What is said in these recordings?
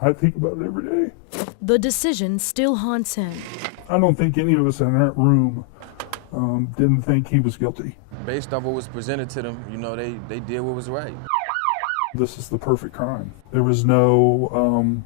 I think about it every day. The decision still haunts him. I don't think any of us in that room didn't think he was guilty. Based on what was presented to them, you know, they did what was right. This is the perfect crime. There was no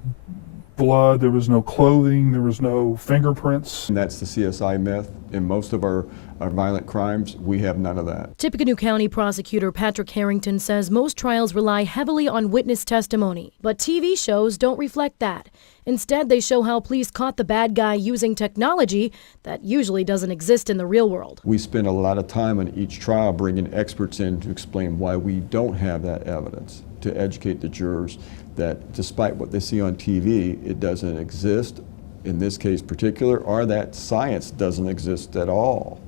blood, there was no clothing, there was no fingerprints. And that's the CSI myth. In most of our violent crimes, we have none of that. Tippecanoe County Prosecutor Patrick Harrington says most trials rely heavily on witness testimony, but TV shows don't reflect that. Instead, they show how police caught the bad guy using technology that usually doesn't exist in the real world. We spend a lot of time on each trial bringing experts in to explain why we don't have that evidence, to educate the jurors that despite what they see on TV, it doesn't exist, in this case particular, or that science doesn't exist at all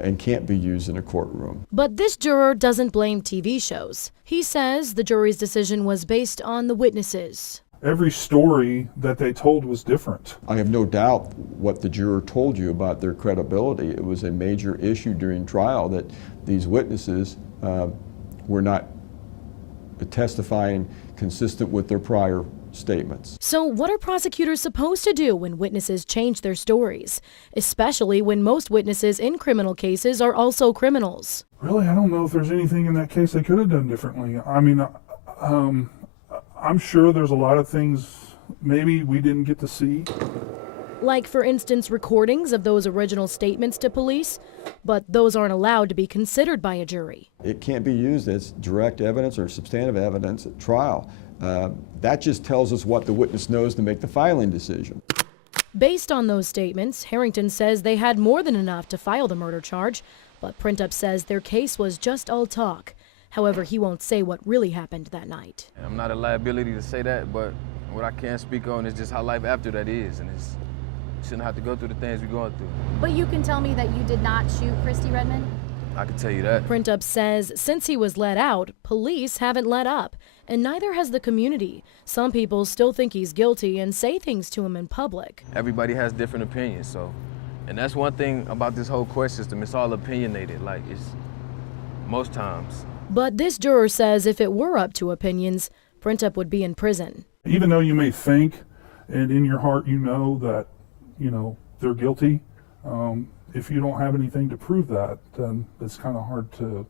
and can't be used in a courtroom. But this juror doesn't blame TV shows. He says the jury's decision was based on the witnesses. Every story that they told was different. I have no doubt what the juror told you about their credibility. It was a major issue during trial that these witnesses were not testifying consistent with their prior statements. So what are prosecutors supposed to do when witnesses change their stories, especially when most witnesses in criminal cases are also criminals? Really, I don't know if there's anything in that case they could have done differently. I mean, I'm sure there's a lot of things maybe we didn't get to see. Like, for instance, recordings of those original statements to police, but those aren't allowed to be considered by a jury. It can't be used as direct evidence or substantive evidence at trial. That just tells us what the witness knows to make the filing decision. Based on those statements, Harrington says they had more than enough to file the murder charge, but Printup says their case was just all talk. However, he won't say what really happened that night. I'm not a liability to say that, but what I can speak on is just how life after that is, and it's shouldn't have to go through the things we're going through. But you can tell me that you did not shoot Christy Redmond? I can tell you that. Printup says since he was let out, police haven't let up, and neither has the community. Some people still think he's guilty and say things to him in public. Everybody has different opinions, and that's one thing about this whole court system. It's all opinionated, like it's most times. But this juror says if it were up to opinions, Printup would be in prison. Even though you may think, and in your heart you know that, they're guilty, if you don't have anything to prove that, then it's kind of hard to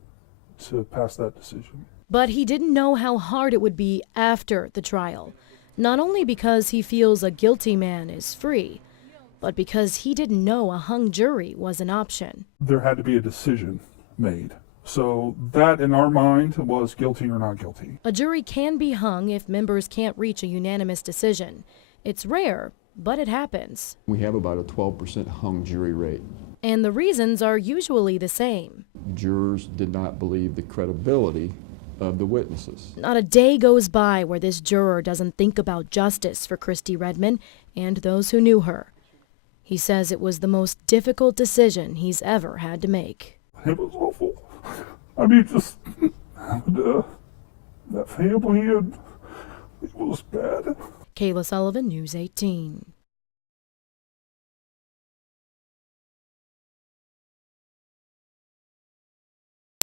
pass that decision. But he didn't know how hard it would be after the trial, not only because he feels a guilty man is free, but because he didn't know a hung jury was an option. There had to be a decision made. So that, in our mind, was guilty or not guilty. A jury can be hung if members can't reach a unanimous decision. It's rare, but it happens. We have about a 12% hung jury rate. And the reasons are usually the same. Jurors did not believe the credibility of the witnesses. Not a day goes by where this juror doesn't think about justice for Christy Redmond and those who knew her. He says it was the most difficult decision he's ever had to make. It was awful. I mean, just that family, and it was bad. Kayla Sullivan, News 18.